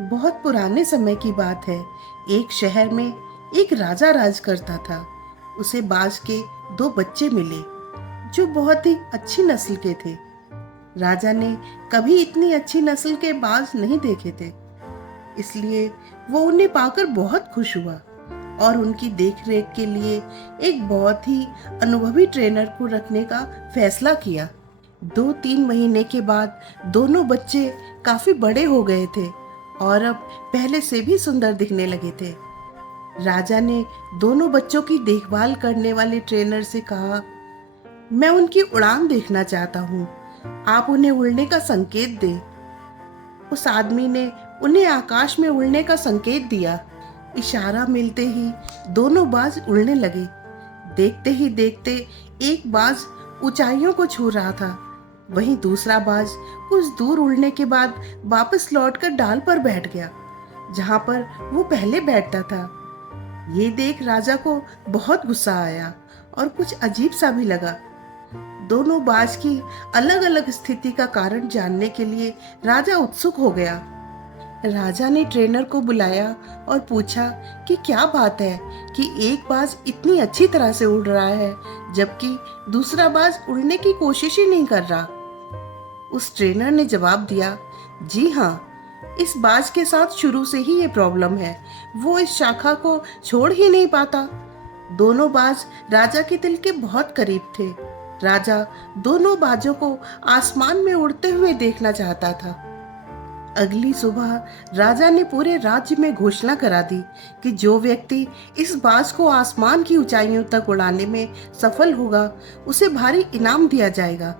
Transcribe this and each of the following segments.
बहुत पुराने समय की बात है। एक शहर में एक राजा राज करता था। उसे बाज के दो बच्चे मिले जो बहुत ही अच्छी नस्ल के थे। राजा ने कभी इतनी अच्छी नस्ल के बाज नहीं देखे थे, इसलिए वो उन्हें पाकर बहुत खुश हुआ और उनकी देखरेख के लिए एक बहुत ही अनुभवी ट्रेनर को रखने का फैसला किया। 2-3 महीने के बाद दोनों बच्चे काफी बड़े हो गए थे और अब पहले से भी सुंदर दिखने लगे थे। राजा ने दोनों बच्चों की देखभाल करने वाले ट्रेनर से कहा, मैं उनकी उड़ान देखना चाहता हूँ, आप उन्हें उड़ने का संकेत दें। उस आदमी ने उन्हें आकाश में उड़ने का संकेत दिया। इशारा मिलते ही दोनों बाज उड़ने लगे। देखते ही देखते एक बाज ऊंचाइयों को छू रहा था, वहीं दूसरा बाज कुछ दूर उड़ने के बाद वापस लौटकर डाल पर बैठ गया जहां पर वो पहले बैठता था। ये देख राजा को बहुत गुस्सा आया और कुछ अजीब सा भी लगा। दोनों बाज की अलग अलग स्थिति का कारण जानने के लिए राजा उत्सुक हो गया। राजा ने ट्रेनर को बुलाया और पूछा कि क्या बात है कि एक बाज इतनी अच्छी तरह से उड़ रहा है जबकि दूसरा बाज उड़ने की कोशिश ही नहीं कर रहा। उस ट्रेनर ने जवाब दिया, जी हाँ, इस बाज के साथ शुरू से ही ये प्रॉब्लम है, वो इस शाखा को छोड़ ही नहीं पाता। दोनों बाज राजा के दिल के बहुत करीब थे। राजा दोनों बाजों को आसमान में उड़ते हुए देखना चाहता था। अगली सुबह राजा ने पूरे राज्य में घोषणा करा दी कि जो व्यक्ति इस बाज को आसमान की ऊंचाइयों तक उड़ाने में सफल होगा उसे भारी इनाम दिया जाएगा।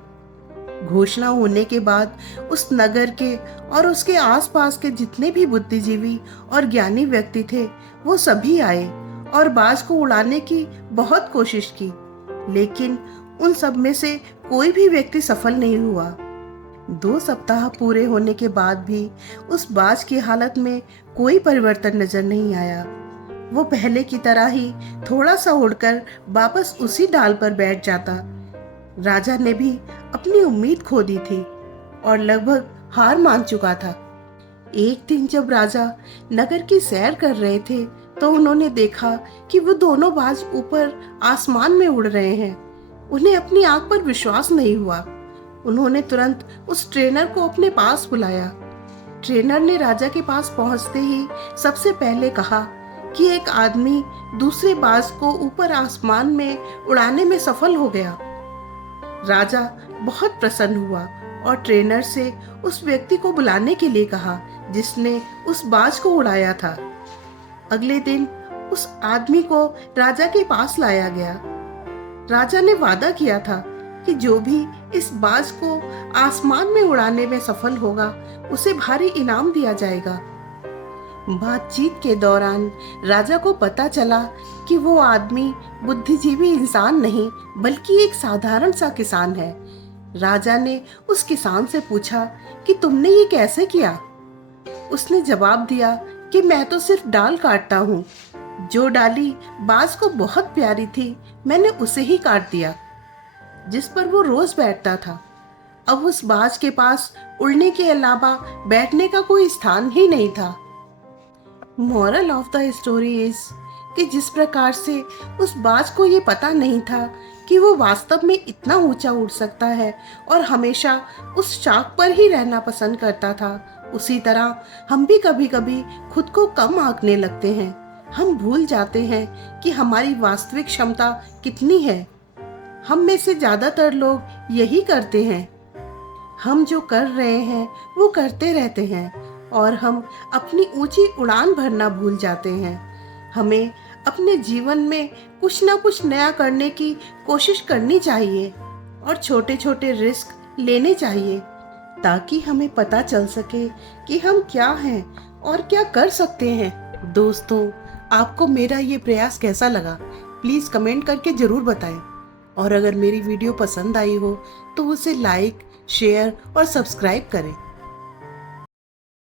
घोषणा होने के बाद उस नगर के और उसके आसपास के जितने भी बुद्धिजीवी और ज्ञानी व्यक्ति थे वो सभी आए और बाज को उड़ाने की बहुत कोशिश की, लेकिन उन सब में से कोई भी व्यक्ति सफल नहीं हुआ। 2 सप्ताह पूरे होने के बाद भी उस बाज की हालत में कोई परिवर्तन नजर नहीं आया। वो पहले की तरह ही थोड़ा सा उड़कर वापस उसी डाल पर बैठ जाता। राजा ने भी अपनी उम्मीद खो दी थी और लगभग हार मान चुका था। एक दिन जब राजा नगर की सैर कर रहे थे तो उन्होंने देखा कि वो दोनों बाज ऊपर आसमान में उड़ रहे हैं। उन्हें अपनी आंख पर विश्वास नहीं हुआ। उन्होंने तुरंत उस ट्रेनर को अपने पास बुलाया। ट्रेनर ने राजा के पास पहुंचते ही सबसे पहले कहा कि एक आदमी दूसरे बाज को ऊपर आसमान में उड़ाने में सफल हो गया। राजा बहुत प्रसन्न हुआ और ट्रेनर से उस व्यक्ति को बुलाने के लिए कहा जिसने उस बाज को उड़ाया था। अगले दिन उस आदमी को राजा के पास लाया गया। राजा ने वादा किया था कि जो भी इस बाज को आसमान में उड़ाने में सफल होगा उसे भारी इनाम दिया जाएगा। बातचीत के दौरान राजा को पता चला कि वो आदमी बुद्धिजीवी इंसान नहीं बल्कि एक साधारण सा किसान है। राजा ने उस किसान से पूछा कि तुमने ये कैसे किया? उसने जवाब दिया कि मैं तो सिर्फ डाल काटता हूँ। जो डाली बाज को बहुत प्यारी थी मैंने उसे ही काट दिया, जिस पर वो रोज बैठता था। अब उस बाज के पास उड़ने के अलावा बैठने का कोई स्थान ही नहीं था। Moral of the story is कि जिस प्रकार से उस बाज को ये पता नहीं था कि वो वास्तव में इतना ऊंचा उड़ सकता है और हमेशा उस शाख पर ही रहना पसंद करता था, उसी तरह हम भी कभी कभी खुद को कम आंकने लगते हैं। हम भूल जाते हैं कि हमारी वास्तविक क्षमता कितनी है। हम में से ज्यादातर लोग यही करते हैं। हम जो कर रहे हैं वो करते रहते हैं और हम अपनी ऊंची उड़ान भरना भूल जाते हैं। हमें अपने जीवन में कुछ ना कुछ नया करने की कोशिश करनी चाहिए और छोटे छोटे रिस्क लेने चाहिए ताकि हमें पता चल सके कि हम क्या हैं और क्या कर सकते हैं। दोस्तों, आपको मेरा ये प्रयास कैसा लगा प्लीज़ कमेंट करके ज़रूर बताएं और अगर मेरी वीडियो पसंद आई हो तो उसे लाइक, शेयर और सब्सक्राइब करें।